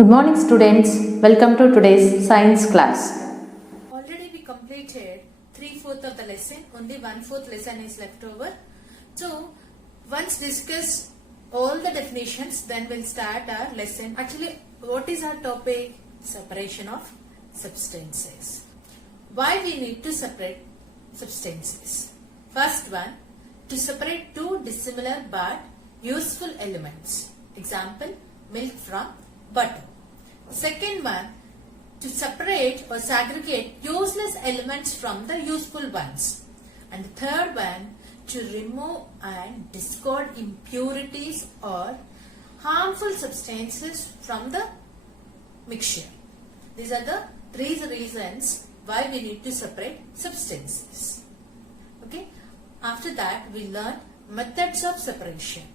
Good morning students, welcome to today's science class. Already we completed 3/4 of the lesson, only 1/4 lesson is left over. So once discuss all the definitions, then we'll start our lesson. Actually, what is our topic? Separation of substances. Why we need to separate substances? First one, to separate two dissimilar but useful elements. Example, milk from butter. Second one, to separate or segregate useless elements from the useful ones. And the third one, to remove and discard impurities or harmful substances from the mixture. These are the three reasons why we need to separate substances. Okay. After that, we learn methods of separation.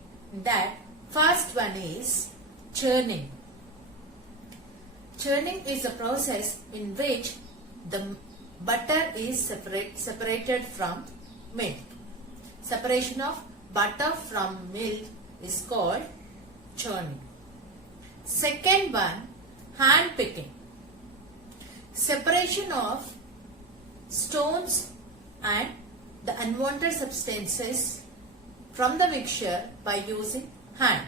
That first one is churning. Churning is a process in which the butter is separated from milk. Separation of butter from milk is called churning. Second one, hand picking. Separation of stones and the unwanted substances from the mixture by using hand.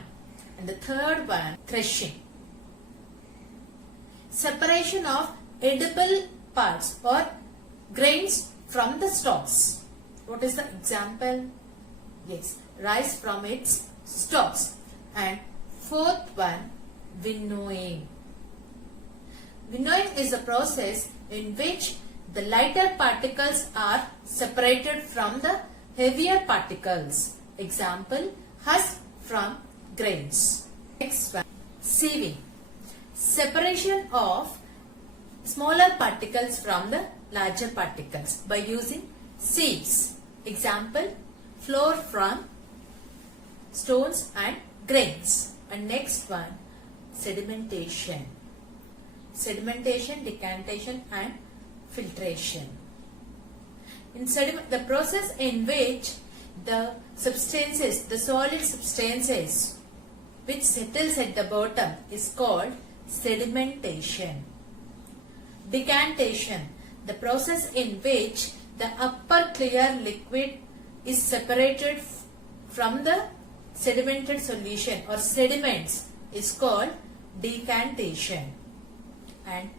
And the third one, threshing. Separation of edible parts or grains from the stalks. What is the example? Yes, rice from its stalks. And fourth one, winnowing. Winnowing is a process in which the lighter particles are separated from the heavier particles. Example, husk from grains. Next one, sieving. Separation of smaller particles from the larger particles by using sieves. Example, flour from stones and grains. And next one, sedimentation. Sedimentation, decantation and filtration. In the process in which the substances, the solid substances which settles at the bottom is called sedimentation. Decantation, the process in which the upper clear liquid is separated from the sedimented solution or sediments is called decantation. And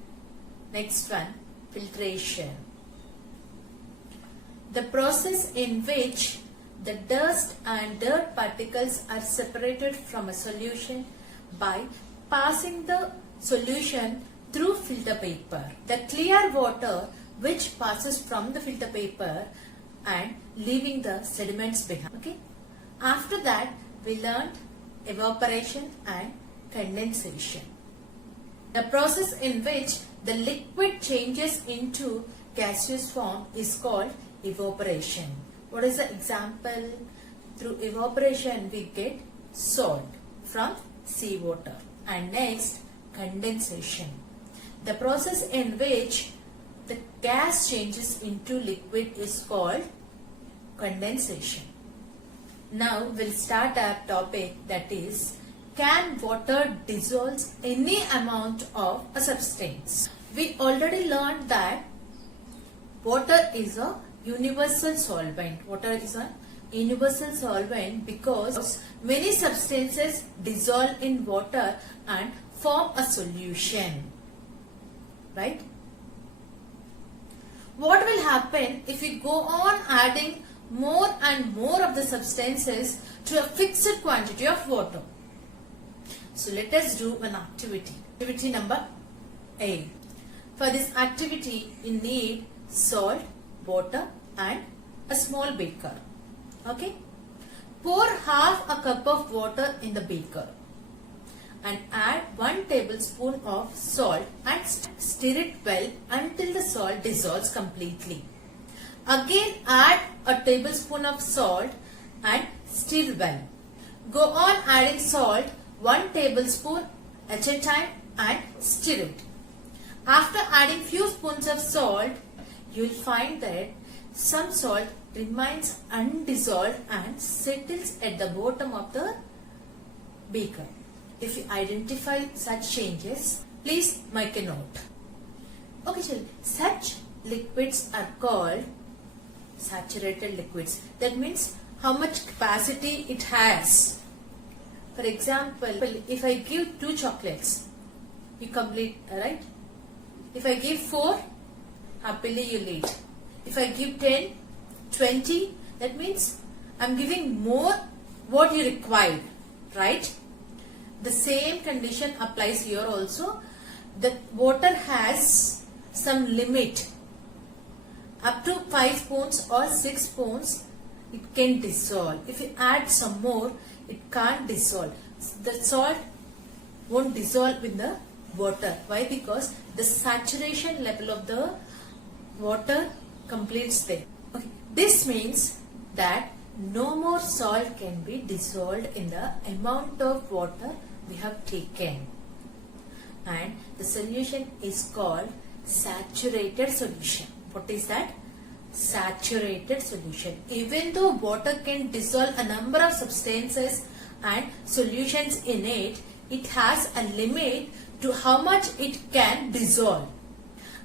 next one, filtration. The process in which the dust and dirt particles are separated from a solution by passing the solution through filter paper. The clear water which passes from the filter paper and leaving the sediments behind. Okay. After that, we learned evaporation and condensation. The process in which the liquid changes into gaseous form is called evaporation. What is the example? Through evaporation, we get salt from seawater. And next, condensation. The process in which the gas changes into liquid is called condensation. Now we'll start our topic, that is, can water dissolve any amount of a substance? We already learned that water is a universal solvent. Water is a universal solvent because many substances dissolve in water and form a solution. Right? What will happen if we go on adding more and more of the substances to a fixed quantity of water? So let us do an activity. Activity number A. For this activity, you need salt, water and a small beaker. Okay. Pour half a cup of water in the beaker and add 1 tablespoon of salt and stir it well until the salt dissolves completely. Again add a tablespoon of salt and stir well. Go on adding salt 1 tablespoon at a time and stir it. After adding few spoons of salt, you will find that some salt remains undissolved and settles at the bottom of the beaker. If you identify such changes, please make a note. Okay, children, such liquids are called saturated liquids. That means how much capacity it has. For example, if I give 2 chocolates, you complete, right? If I give 4, happily you'll eat. If I give 10, 20, that means I'm giving more what you require, right? The same condition applies here also. The water has some limit. Up to 5 spoons or 6 spoons, it can dissolve. If you add some more, it can't dissolve. The salt won't dissolve in the water. Why? Because the saturation level of the water completes there. Okay. This means that no more salt can be dissolved in the amount of water we have taken. And the solution is called saturated solution. What is that? Saturated solution. Even though water can dissolve a number of substances and solutions in it, it has a limit to how much it can dissolve.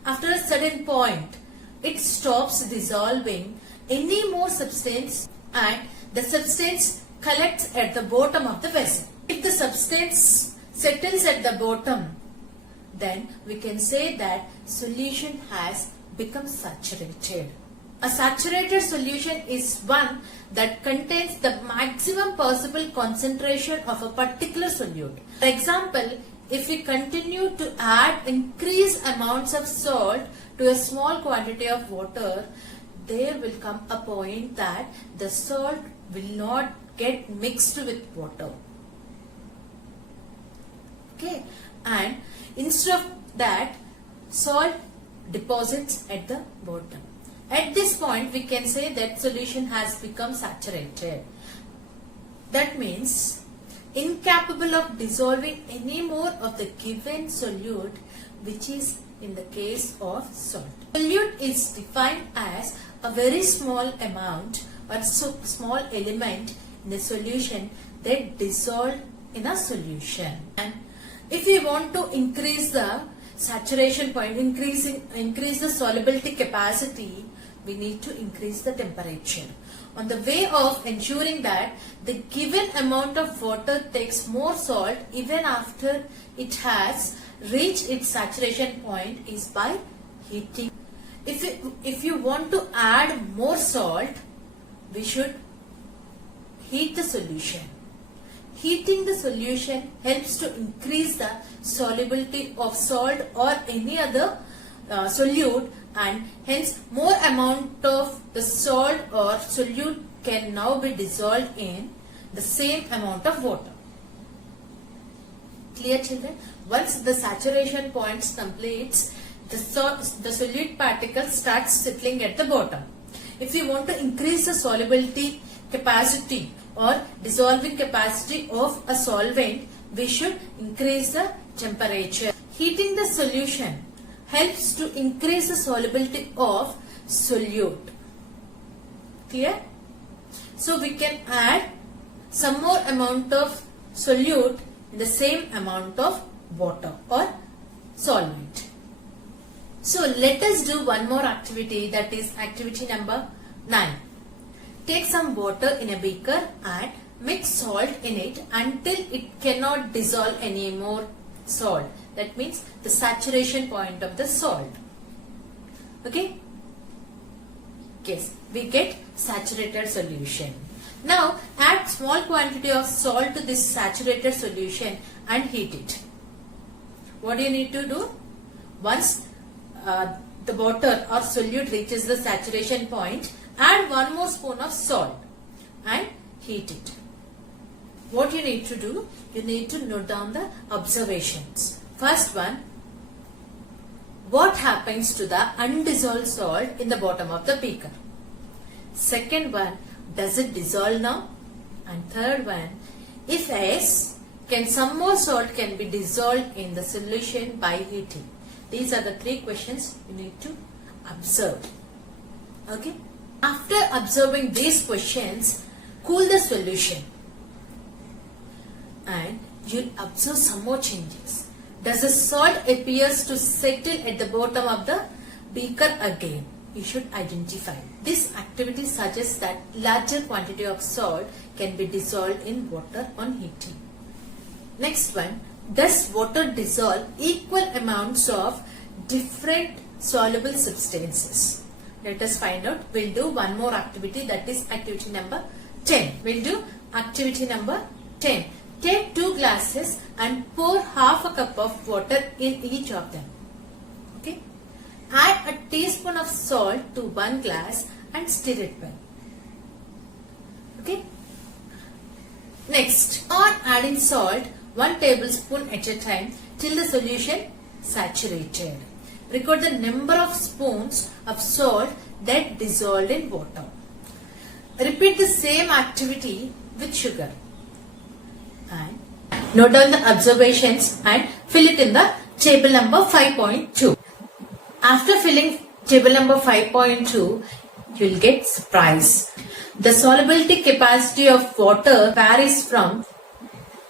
After a certain point, it stops dissolving any more substance and the substance collects at the bottom of the vessel. If the substance settles at the bottom, then we can say that solution has become saturated. A saturated solution is one that contains the maximum possible concentration of a particular solute. For example, if we continue to add increased amounts of salt to a small quantity of water, there will come a point that the salt will not get mixed with water. Okay, and instead of that, salt deposits at the bottom. At this point, we can say that solution has become saturated. That means incapable of dissolving any more of the given solute, which is in the case of salt. Solute is defined as a very small amount or small element in a solution that dissolve in a solution. And if we want to increase the saturation point, increase the solubility capacity, we need to increase the temperature. On the way of ensuring that the given amount of water takes more salt even after it has reached its saturation point is by heating. If you want to add more salt, we should heat the solution. Heating the solution helps to increase the solubility of salt or any other solute, and hence more amount of the salt or solute can now be dissolved in the same amount of water. Clear, children? Once the saturation point completes, the solute particle starts settling at the bottom. If we want to increase the solubility capacity or dissolving capacity of a solvent, we should increase the temperature. Heating the solution helps to increase the solubility of solute. Clear? So we can add some more amount of solute in the same amount of water or solvent. So let us do one more activity, that is activity number 9. Take some water in a beaker and mix salt in it until it cannot dissolve any more salt. That means the saturation point of the salt. Okay? Yes, we get saturated solution. Now add small quantity of salt to this saturated solution and heat it. What do you need to do? Once the water or solute reaches the saturation point, add 1 more spoon of salt and heat it. What you need to do? You need to note down the observations. First one, what happens to the undissolved salt in the bottom of the beaker? Second one, does it dissolve now? And third one, if yes, can some more salt can be dissolved in the solution by heating? These are the 3 questions you need to observe. Okay? After observing these questions, cool the solution and you'll observe some more changes. Does the salt appears to settle at the bottom of the beaker again? You should identify. This activity suggests that larger quantity of salt can be dissolved in water on heating. Next one, does water dissolve equal amounts of different soluble substances? Let us find out. We'll do one more activity, that is activity number 10. We'll do activity number 10. Take 2 glasses and pour half a cup of water in each of them. Okay. Add a teaspoon of salt to 1 glass and stir it well. Okay. Next, on adding salt 1 tablespoon at a time till the solution saturated. Record the number of spoons of salt that dissolved in water. Repeat the same activity with sugar. And note down the observations and fill it in the table number 5.2. After filling table number 5.2, you will get surprise. The solubility capacity of water varies from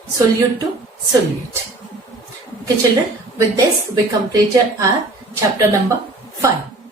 solute to solute. Okay children, with this we completed our chapter number 5.